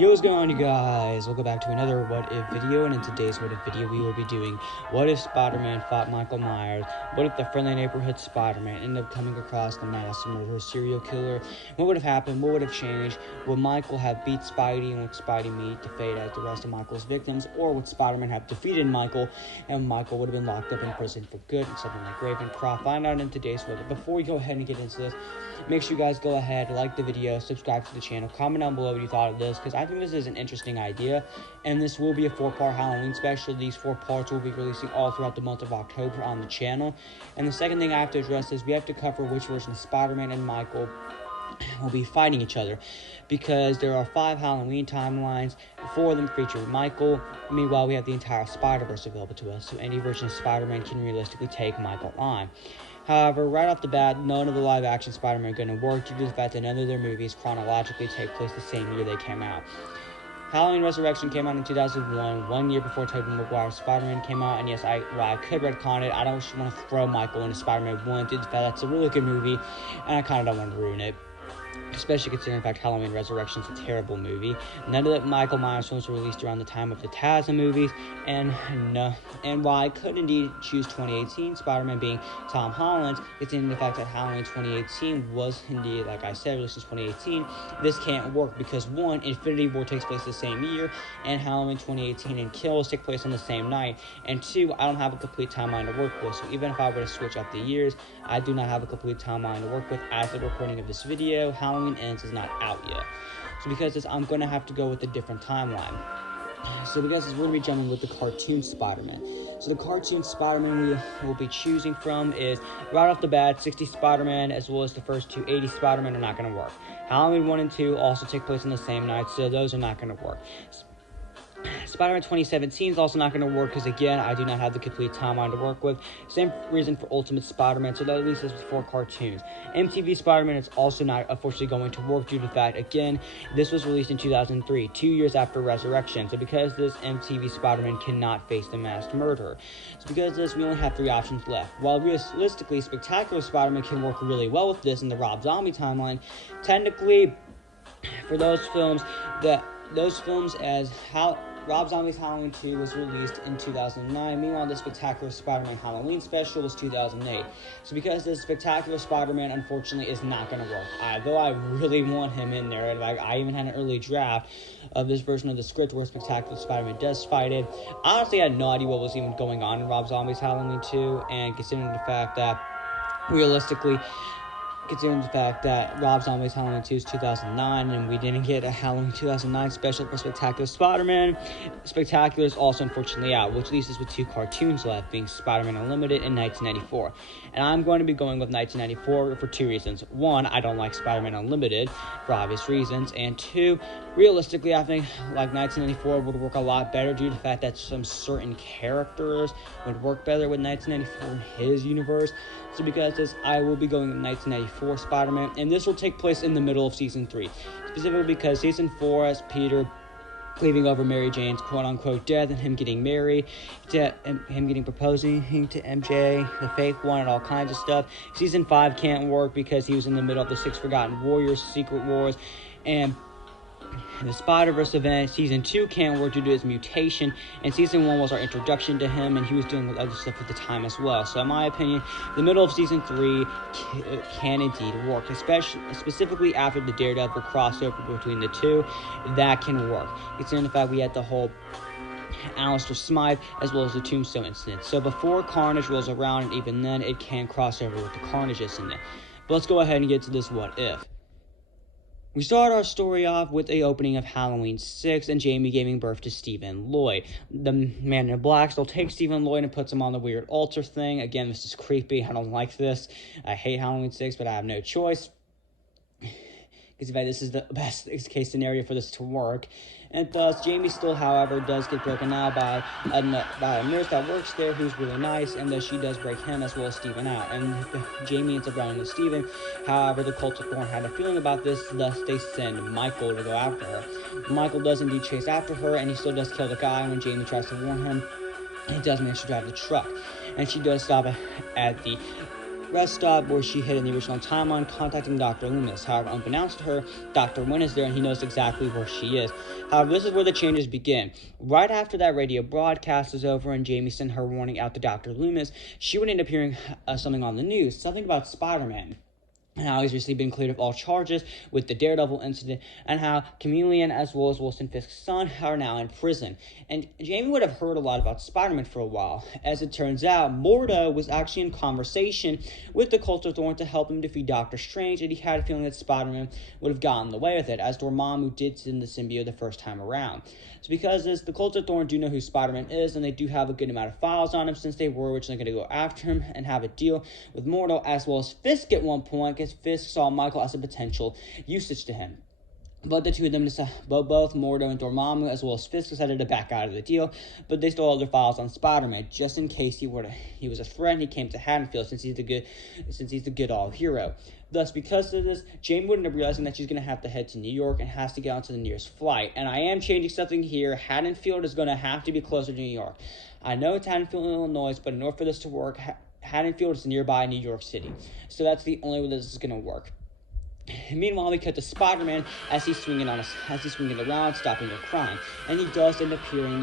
Yo, what's going on, you guys? Welcome back to another What If video, and in today's What If video, we will be doing what if Spider-Man fought Michael Myers? What if the friendly neighborhood Spider-Man ended up coming across the masked murderer serial killer? What would have happened? What would have changed? Would Michael have beat Spidey, and would Spidey meet to fade out the rest of Michael's victims? Or would Spider-Man have defeated Michael, and Michael would have been locked up in prison for good, and something like Ravencroft? Find out in today's What If. Before we go ahead and get into this, make sure you guys go ahead, like the video, subscribe to the channel, comment down below what you thought of this, because I think this is an interesting idea, and this will be a 4-part Halloween special. These 4 parts will be releasing all throughout the month of October on the channel. And the second thing I have to address is we have to cover which version of Spider-Man and Michael will be fighting each other, because there are 5 Halloween timelines. 4 of them feature Michael. Meanwhile, we have the entire Spider-Verse available to us, so any version of Spider-Man can realistically take Michael on. However, right off the bat, none of the live-action Spider-Man are going to work due to the fact that none of their movies chronologically take place the same year they came out. Halloween Resurrection came out in 2001, 1 year before Tobey Maguire's Spider-Man came out, and yes, while I could retcon it, I don't just want to throw Michael into Spider-Man 1 due to the fact that's a really good movie, and I kind of don't want to ruin it. Especially considering the fact Halloween Resurrection is a terrible movie. None of the Michael Myers films were released around the time of the TASM movies, and while I could indeed choose 2018, Spider-Man being Tom Holland, considering the fact that Halloween 2018 was indeed, like I said, released in 2018, this can't work because 1, Infinity War takes place the same year, and Halloween 2018 and Kills take place on the same night, and 2, I don't have a complete timeline to work with, so even if I were to switch up the years, I do not have a complete timeline to work with. As the recording of this video, Halloween Ends is not out yet. So because of this, I'm going to have to go with a different timeline. So because we're going to be jumping with the cartoon Spider-Man. So the cartoon Spider-Man we will be choosing from is, right off the bat, 60 Spider-Man as well as the first 2 80 Spider-Man are not going to work. Halloween 1 and 2 also take place on the same night, so those are not going to work. Spider-Man 2017 is also not going to work because, again, I do not have the complete timeline to work with. Same reason for Ultimate Spider-Man, so that leaves us with 4 cartoons. MTV Spider-Man is also not, unfortunately, going to work due to the fact, again, this was released in 2003, 2 years after Resurrection. So because this, MTV Spider-Man cannot face the masked murderer. So because of this, we only have 3 options left. While realistically, Spectacular Spider-Man can work really well with this in the Rob Zombie timeline, technically, for those films, as how Rob Zombie's Halloween 2 was released in 2009. Meanwhile, the Spectacular Spider-Man Halloween special was 2008. So because this Spectacular Spider-Man, unfortunately, is not going to work. Though I really want him in there. Like, I even had an early draft of this version of the script where Spectacular Spider-Man does fight it. Honestly, I had no idea what was even going on in Rob Zombie's Halloween 2. And considering the fact that, realistically, considering the fact that Rob Zombie's Halloween 2 is 2009, and we didn't get a Halloween 2009 special for Spectacular Spider-Man. Spectacular is also unfortunately out, which leaves us with 2 cartoons left, being Spider-Man Unlimited and 1994. And I'm going to be going with 1994 for 2 reasons. 1, I don't like Spider-Man Unlimited for obvious reasons, and 2, realistically, I think like 1994 would work a lot better due to the fact that some certain characters would work better with 1994 in his universe. So because of this, I will be going with 1994 Spider-Man, and this will take place in the middle of Season 3. Specifically because Season 4 has Peter leaving over Mary Jane's quote-unquote death and him getting married, him getting proposing to MJ, the fake one, and all kinds of stuff. Season 5 can't work because he was in the middle of the 6 Forgotten Warriors, Secret Wars, and the Spider-Verse event. Season 2 can't work due to his mutation, and Season 1 was our introduction to him, and he was dealing with other stuff at the time as well. So in my opinion, the middle of Season 3 can indeed work, specifically after the Daredevil crossover between the 2. That can work, considering the fact we had the whole Alistair Smythe as well as the Tombstone incident. So before Carnage rolls around, and even then, it can cross over with the Carnage incident. But let's go ahead and get to this what if. We start our story off with the opening of Halloween 6 and Jamie giving birth to Stephen Lloyd. The Man in Black still takes Stephen Lloyd and puts him on the weird altar thing. Again, this is creepy. I don't like this. I hate Halloween 6, but I have no choice, because this is the best case scenario for this to work. And thus, Jamie still, however, does get broken out by a nurse that works there who's really nice, and thus she does break him as well as Stephen out. And Jamie ends up running with Stephen. However, the Cult of Thorn had a feeling about this, thus they send Michael to go after her. Michael does indeed chase after her, and he still does kill the guy when Jamie tries to warn him. He does manage to drive the truck, and she does stop at the rest stop where she hid in the original timeline, contacting Dr. Loomis. However, unbeknownst to her, Dr. Wynn is there and he knows exactly where she is. However, this is where the changes begin. Right after that radio broadcast is over and Jamie sent her warning out to Dr. Loomis, she would end up hearing something on the news, something about Spider-Man, and how he's recently been cleared of all charges with the Daredevil incident, and how Chameleon as well as Wilson Fisk's son are now in prison. And Jamie would have heard a lot about Spider-Man for a while. As it turns out, Mordo was actually in conversation with the Cult of Thorn to help him defeat Doctor Strange, and he had a feeling that Spider-Man would have gotten in the way with it, as Dormammu did send the symbiote the first time around. So because this, the Cult of Thorn do know who Spider-Man is, and they do have a good amount of files on him, since they were originally going to go after him and have a deal with Mordo as well as Fisk at one point, because Fisk saw Michael as a potential usage to him. But the two of them, both Mordo and Dormammu, as well as Fisk, decided to back out of the deal, but they still have their files on Spider-Man, just in case he was a threat. He came to Haddonfield since he's the good all hero. Thus, because of this, Jamie wouldn't have realizing that she's going to have to head to New York and has to get onto the nearest flight. And I am changing something here. Haddonfield is going to have to be closer to New York. I know it's Haddonfield, Illinois, but in order for this to work, Haddonfield is nearby New York City. So that's the only way this is going to work. Meanwhile, we cut to Spider-Man as he's swinging around, stopping a crime, and he does end up hearing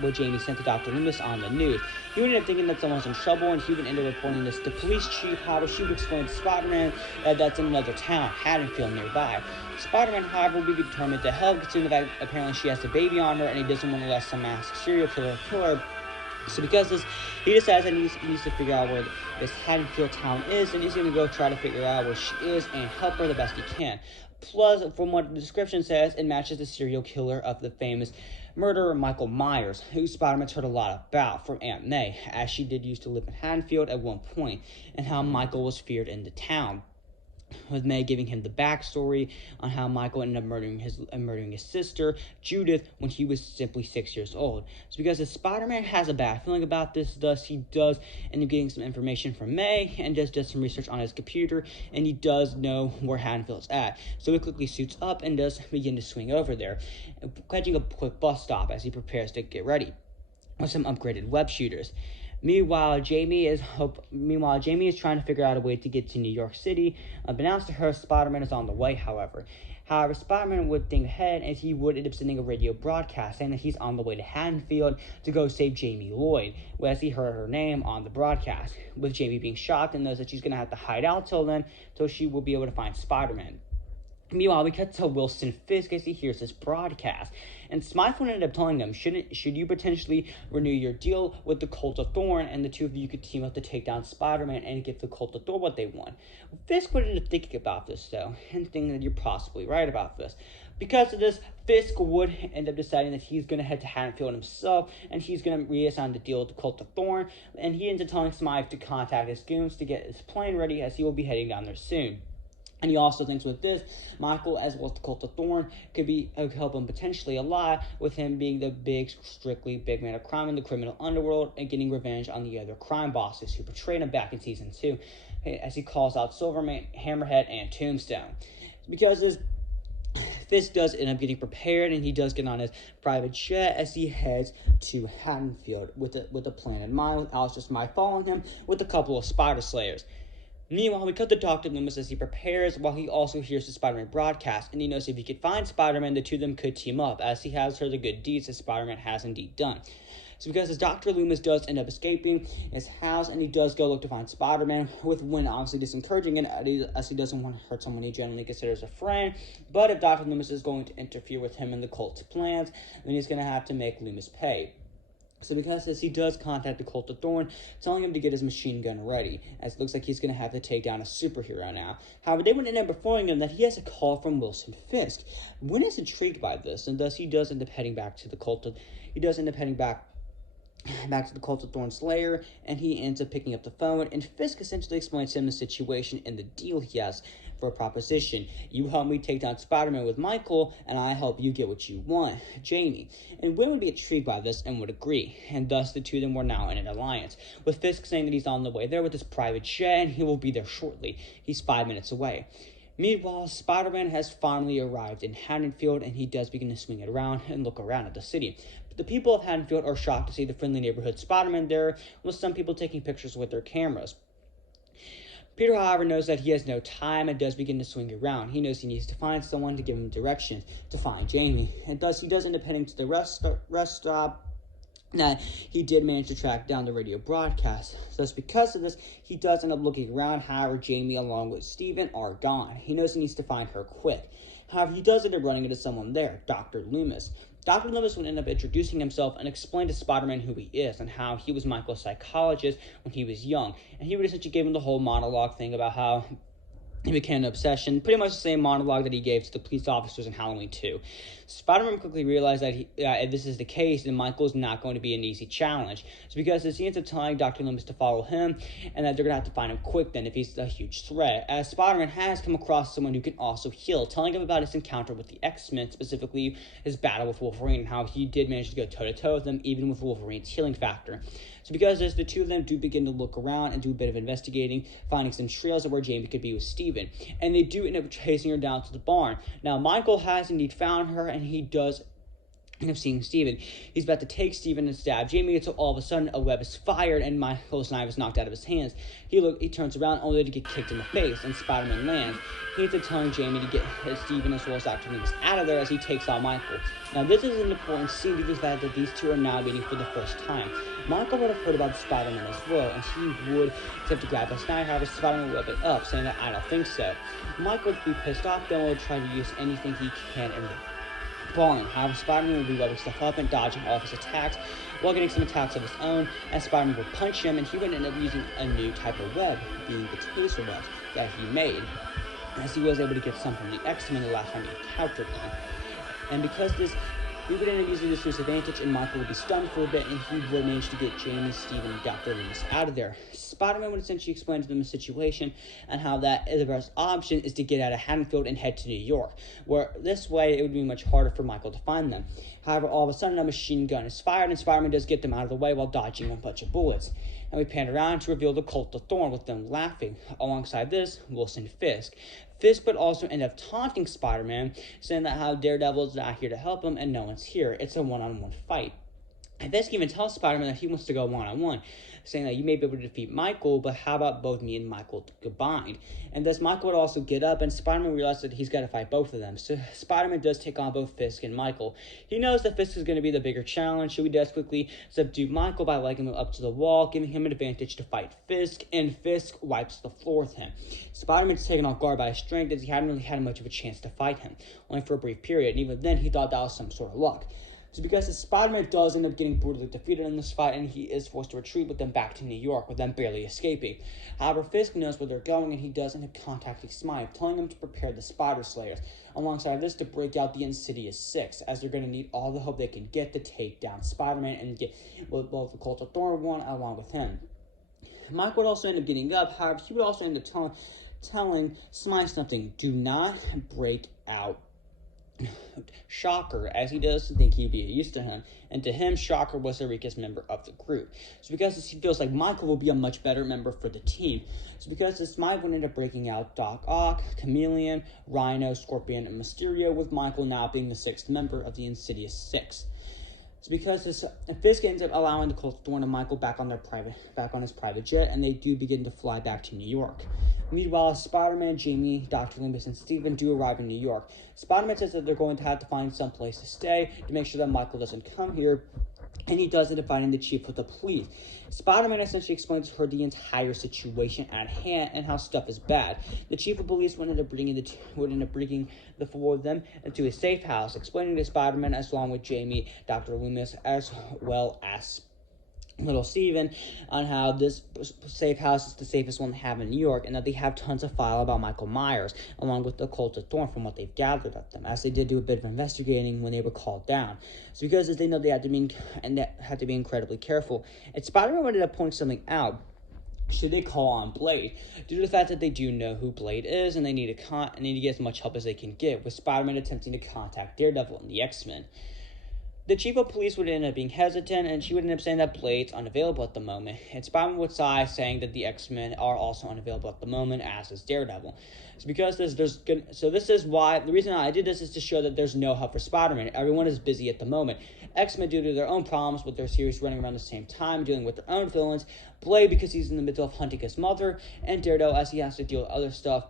what Jamie sent to Dr. Loomis on the news. He would end up thinking that someone's in trouble, and he would end up reporting this to police chief. However, she would explain to Spider-Man that that's in another town, Haddonfield, nearby. Spider-Man, however, would be determined to help, considering that apparently she has a baby on her, and he doesn't want to let some masked serial killer kill her. So because this, he decides that he needs to figure out where this Haddonfield town is, and he's going to go try to figure out where she is and help her the best he can. Plus, from what the description says, it matches the serial killer of the famous murderer Michael Myers, who Spider-Man's heard a lot about from Aunt May, as she did used to live in Haddonfield at one point, and how Michael was feared in the town, with May giving him the backstory on how Michael ended up murdering his sister, Judith, when he was simply 6 years old. It's because as Spider-Man has a bad feeling about this, thus he does end up getting some information from May, and does some research on his computer, and he does know where Haddonfield's at. So he quickly suits up and does begin to swing over there, catching a quick bus stop as he prepares to get ready with some upgraded web shooters. Meanwhile, Jamie is trying to figure out a way to get to New York City. Unbeknownst to her, Spider-Man is on the way, however. Spider-Man would think ahead, and he would end up sending a radio broadcast saying that he's on the way to Haddonfield to go save Jamie Lloyd, as he heard her name on the broadcast, with Jamie being shocked and knows that she's going to have to hide out till then, so she will be able to find Spider-Man. Meanwhile, we cut to Wilson Fisk as he hears this broadcast, and Smythe would end up telling him, should you potentially renew your deal with the Cult of Thorn, and the two of you could team up to take down Spider-Man and give the Cult of Thorn what they want. Fisk would end up thinking about this, though, and thinking that you're possibly right about this. Because of this, Fisk would end up deciding that he's going to head to Haddonfield himself, and he's going to reassign the deal with the Cult of Thorn, and he ends up telling Smythe to contact his goons to get his plane ready, as he will be heading down there soon. And he also thinks with this, Michael, as well as the Cult of Thorn, could help him potentially a lot, with him being the strictly big man of crime in the criminal underworld and getting revenge on the other crime bosses who betrayed him back in Season 2, as he calls out Silverman, Hammerhead, and Tombstone. Because Fisk does end up getting prepared, and he does get on his private jet as he heads to Haddonfield with a plan in mind, with Alistair Smythe following him with a couple of Spider Slayers. Meanwhile, we cut to Dr. Loomis as he prepares, while he also hears the Spider-Man broadcast, and he knows if he could find Spider-Man, the two of them could team up, as he has heard the good deeds that Spider-Man has indeed done. So because as Dr. Loomis does end up escaping his house, and he does go look to find Spider-Man, with Wynn obviously disencouraging it, as he doesn't want to hurt someone he generally considers a friend. But if Dr. Loomis is going to interfere with him and the cult's plans, then he's going to have to make Loomis pay. So because as he does contact the Cult of Thorn, telling him to get his machine gun ready, as it looks like he's going to have to take down a superhero now. However, they would end up informing him that he has a call from Wilson Fisk. Wynn is intrigued by this, and thus he does end up heading back to the Cult of Thorn's lair, and he ends up picking up the phone, and Fisk essentially explains to him the situation and the deal he has for a proposition. You help me take down Spider-Man with Michael, and I help you get what you want, Jamie. And Wynn would be intrigued by this and would agree, and thus the two of them were now in an alliance, with Fisk saying that he's on the way there with his private jet, and he will be there shortly. He's 5 minutes away. Meanwhile, Spider-Man has finally arrived in Haddonfield, and he does begin to swing it around and look around at the city. But the people of Haddonfield are shocked to see the friendly neighborhood Spider-Man there, with some people taking pictures with their cameras. Peter, however, knows that he has no time and does begin to swing around. He knows he needs to find someone to give him directions to find Jamie, and thus he does end up heading to the rest stop that he did manage to track down the radio broadcast. Thus, because of this, he does end up looking around. However, Jamie, along with Steven, are gone. He knows he needs to find her quick. However, he does end up running into someone there, Dr. Loomis. Dr. Loomis would end up introducing himself and explain to Spider-Man who he is and how he was Michael's psychologist when he was young. And he would essentially give him the whole monologue thing about how he became an obsession, pretty much the same monologue that he gave to the police officers in Halloween 2. Spider-Man quickly realized that if this is the case, then Michael's not going to be an easy challenge. It's because he ends up telling Dr. Loomis to follow him, and that they're going to have to find him quick then if he's a huge threat. As Spider-Man has come across someone who can also heal, telling him about his encounter with the X-Men, specifically his battle with Wolverine, and how he did manage to go toe-to-toe with them, even with Wolverine's healing factor. So because this, the two of them do begin to look around and do a bit of investigating, finding some trails of where Jamie could be with Steven. And they do end up chasing her down to the barn. Now, Michael has indeed found her, and he does end up seeing Steven. He's about to take Steven and stab Jamie until all of a sudden a web is fired and Michael's knife is knocked out of his hands. He turns around only to get kicked in the face, and Spider-Man lands. He ends up telling Jamie to get Steven as well as Dr. Loomis out of there as he takes on Michael. Now, this is an important scene due to the fact that these two are now meeting for the first time. Michael would have heard about Spider-Man as well, and he would attempt to grab his knife. However, Spider-Man would whip it up, saying that I don't think so. Michael would be pissed off, then would try to use anything he can in the barn. However, Spider-Man would be webbing stuff up and dodging all of his attacks while getting some attacks of his own, and Spider-Man would punch him, and he would end up using a new type of web, being the taser web that he made, as he was able to get some from the X-Men the last time he encountered them. And because this, we would end up using this to his advantage, and Michael would be stunned for a bit, and he would manage to get Jamie, Steven, and Dr. Loomis out of there. Spider-Man would essentially explain to them the situation and how that the best option is to get out of Haddonfield and head to New York, where this way it would be much harder for Michael to find them. However, all of a sudden a machine gun is fired, and Spider-Man does get them out of the way while dodging a bunch of bullets. And we pan around to reveal the Cult of Thorn with them laughing. Alongside this, Wilson Fisk. Fisk would also end up taunting Spider-Man, saying that how Daredevil is not here to help him and no one's here. It's a one-on-one fight. And Fisk even tells Spider-Man that he wants to go one-on-one, saying that you may be able to defeat Michael, but how about both me and Michael combined? And thus Michael would also get up, and Spider-Man realizes that he's got to fight both of them. So Spider-Man does take on both Fisk and Michael. He knows that Fisk is going to be the bigger challenge, so he does quickly subdue Michael by legging him up to the wall, giving him an advantage to fight Fisk, and Fisk wipes the floor with him. Spider-Man's taken off guard by his strength, as he hadn't really had much of a chance to fight him, only for a brief period, and even then he thought that was some sort of luck. So because Spider-Man does end up getting brutally defeated in this fight, and he is forced to retreat with them back to New York, with them barely escaping. However, Fisk knows where they're going, and he does end up contacting Smythe, telling him to prepare the Spider Slayers, alongside this to break out the Insidious Six, as they're going to need all the help they can get to take down Spider-Man and get both the Cult of Thorn one along with him. Mike would also end up getting up. However, he would also end up telling Smythe something: do not break out Shocker, as he does think he'd be used to him, and to him, Shocker was the weakest member of the group. So because he feels like Michael will be a much better member for the team. So because this Smythe would end up breaking out Doc Ock, Chameleon, Rhino, Scorpion, and Mysterio, with Michael now being the sixth member of the Insidious Six. So because this, Fisk ends up allowing the Cult of Thorn and Michael back on his private jet, and they do begin to fly back to New York. Meanwhile, Spider-Man, Jamie, Dr. Loomis, and Steven do arrive in New York. Spider-Man says that they're going to have to find some place to stay to make sure that Michael doesn't come here, and he does end up finding the chief of the police. Spider-Man essentially explains to her the entire situation at hand and how stuff is bad. The chief of police would end up bringing the four of them into a safe house, explaining to Spider-Man, as along with Jamie, Dr. Loomis, as well as little Steven, on how this safe house is the safest one they have in New York, and that they have tons of file about Michael Myers, along with the Cult of Thorn, from what they've gathered of them, as they did do a bit of investigating when they were called down. So because they know they had to be incredibly careful, and Spider-Man ended up pointing something out. Should they call on Blade? Due to the fact that they do know who Blade is, and they need to get as much help as they can get, with Spider-Man attempting to contact Daredevil and the X-Men. The chief of police would end up being hesitant, and she would end up saying that Blade's unavailable at the moment. And Spider-Man would sigh, saying that the X-Men are also unavailable at the moment, as is Daredevil. So because this is why the reason I did this is to show that there's no help for Spider-Man. Everyone is busy at the moment. X-Men, due to their own problems with their series running around the same time, dealing with their own villains. Blade, because he's in the middle of hunting his mother, and Daredevil, as he has to deal with other stuff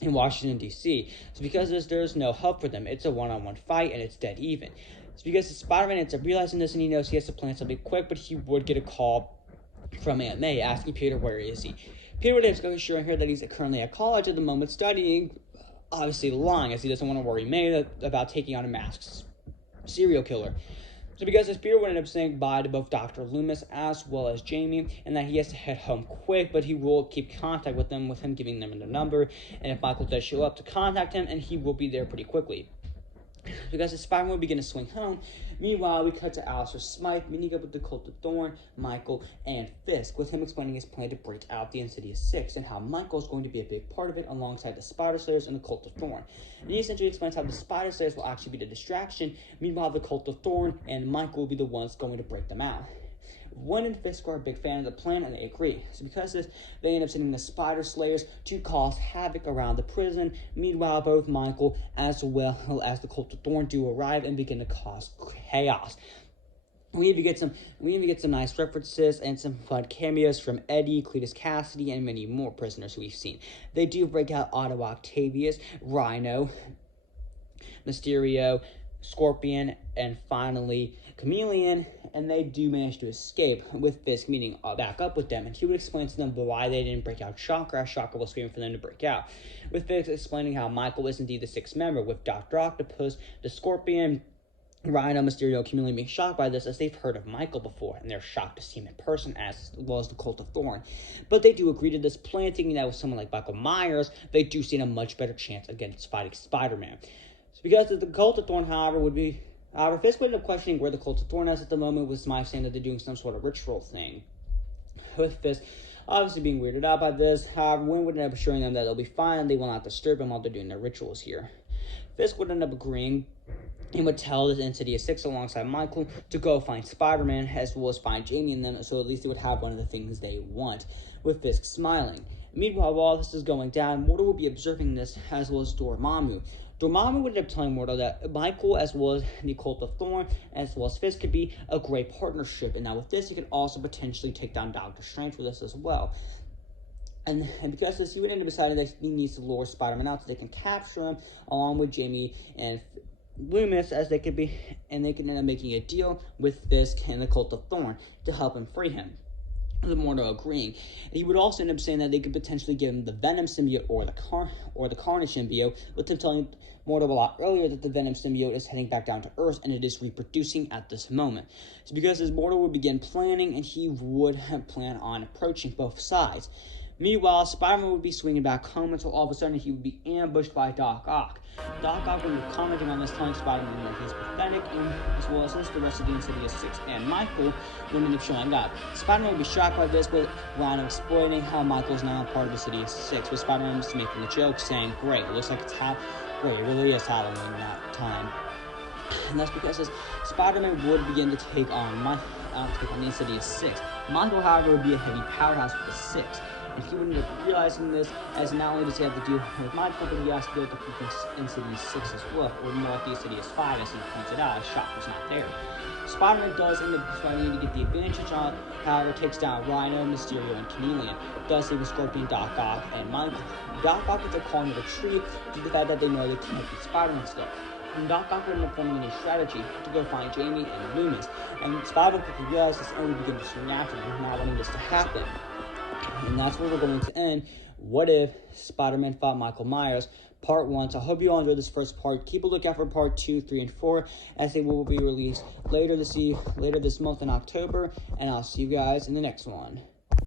in Washington, D.C. So because there's no help for them. It's a one-on-one fight, and it's dead even. It's because Spider-Man ends up realizing this, and he knows he has to plan something quick, but he would get a call from Aunt May asking Peter, where is he? Peter would end up assuring her that he's currently at college at the moment studying, obviously lying, as he doesn't want to worry May about taking on a masked serial killer. So because Peter would end up saying bye to both Dr. Loomis as well as Jamie, and that he has to head home quick, but he will keep contact with them, with him giving them the number, and if Michael does show up, to contact him, and he will be there pretty quickly. Because as Spider-Man would begin to swing home, meanwhile, we cut to Alistair Smythe meeting up with the Cult of Thorn, Michael, and Fisk, with him explaining his plan to break out the Insidious Six, and how Michael is going to be a big part of it alongside the Spider Slayers and the Cult of Thorn. And he essentially explains how the Spider Slayers will actually be the distraction, meanwhile the Cult of Thorn and Michael will be the ones going to break them out. Wynn and Fisk are a big fan of the plan, and they agree. So because of this, they end up sending the Spider Slayers to cause havoc around the prison. Meanwhile, both Michael as well as the Cult of Thorn do arrive and begin to cause chaos. We even get some nice references and some fun cameos from Eddie, Cletus Cassidy, and many more prisoners who we've seen. They do break out Otto Octavius, Rhino, Mysterio, Scorpion, and finally Chameleon, and they do manage to escape, with Fisk meeting back up with them, and he would explain to them why they didn't break out Shocker, as Shocker was screaming for them to break out, with Fisk explaining how Michael is indeed the sixth member, with Dr. Octopus, the Scorpion, Rhino, Mysterio, Chameleon being shocked by this, as they've heard of Michael before, and they're shocked to see him in person, as well as the Cult of Thorn. But they do agree to this plan, thinking that with someone like Michael Myers, they do stand a much better chance against fighting Spider-Man. So because the Cult of Thorn, however, Fisk would end up questioning where the Cult of Thorn is at the moment, with Smythe saying that they're doing some sort of ritual thing. With Fisk obviously being weirded out by this, however, Wynn would end up assuring them that they'll be fine and they will not disturb him while they're doing their rituals here. Fisk would end up agreeing and would tell the Insidious Six alongside Michael to go find Spider-Man, as well as find Jamie and them, so at least they would have one of the things they want, with Fisk smiling. Meanwhile, while this is going down, Mordo will be observing this, as well as Dormammu. Dormammu would end up telling Mordo that Michael, as well as the Cult of Thorn, as well as Fisk, could be a great partnership, and now with this, he could also potentially take down Doctor Strange with this as well. And because of this, he would end up deciding that he needs to lure Spider-Man out so they can capture him, along with Jamie and Loomis, as they could end up making a deal with Fisk and the Cult of Thorn to help him free him. The Mordo agreeing. And he would also end up saying that they could potentially give him the Venom symbiote or the Carnage symbiote, with him telling Mordo a lot earlier that the Venom symbiote is heading back down to Earth and it is reproducing at this moment. So because his Mordo would begin planning, and he would plan on approaching both sides. Meanwhile, Spider-Man would be swinging back home until all of a sudden he would be ambushed by Doc Ock. Doc Ock would be commenting on this, telling Spider-Man that he's pathetic, and as well as the rest of the Insidious Six and Michael would end up showing up. Spider-Man would be shocked by this, but Rhino explaining how Michael's now a part of the Insidious Six, with Spider-Man just making the joke, saying, "Great, it looks like it's great, it really is Halloween that time." And that's because Spider-Man would begin to take on the Insidious Six. Michael, however, would be a heavy powerhouse for the Six. And he would end up realizing this, as not only does he have to deal with Michael, but he has to deal with the Insidious Six as well, or more like the Insidious Five, as he pointed out, as Shocker's not there. Spider-Man does end up trying to get the advantage on, however, takes down Rhino, Mysterio, and Chameleon. Does save with Scorpion, Doc Ock, and Michael. Doc Ock is calling it a retreat due to the fact that they know they can't beat Spider-Man still. And Doc Ock would end up forming a new strategy to go find Jamie and Loomis. And Spider-Man quickly realizes this, and would begin to swing after them, not wanting this to happen. And that's where we're going to end What If Spider-Man Fought Michael Myers, Part 1. So I hope you all enjoyed this first part. Keep a lookout for Part 2, 3, and 4, as they will be released later this month in October. And I'll see you guys in the next one.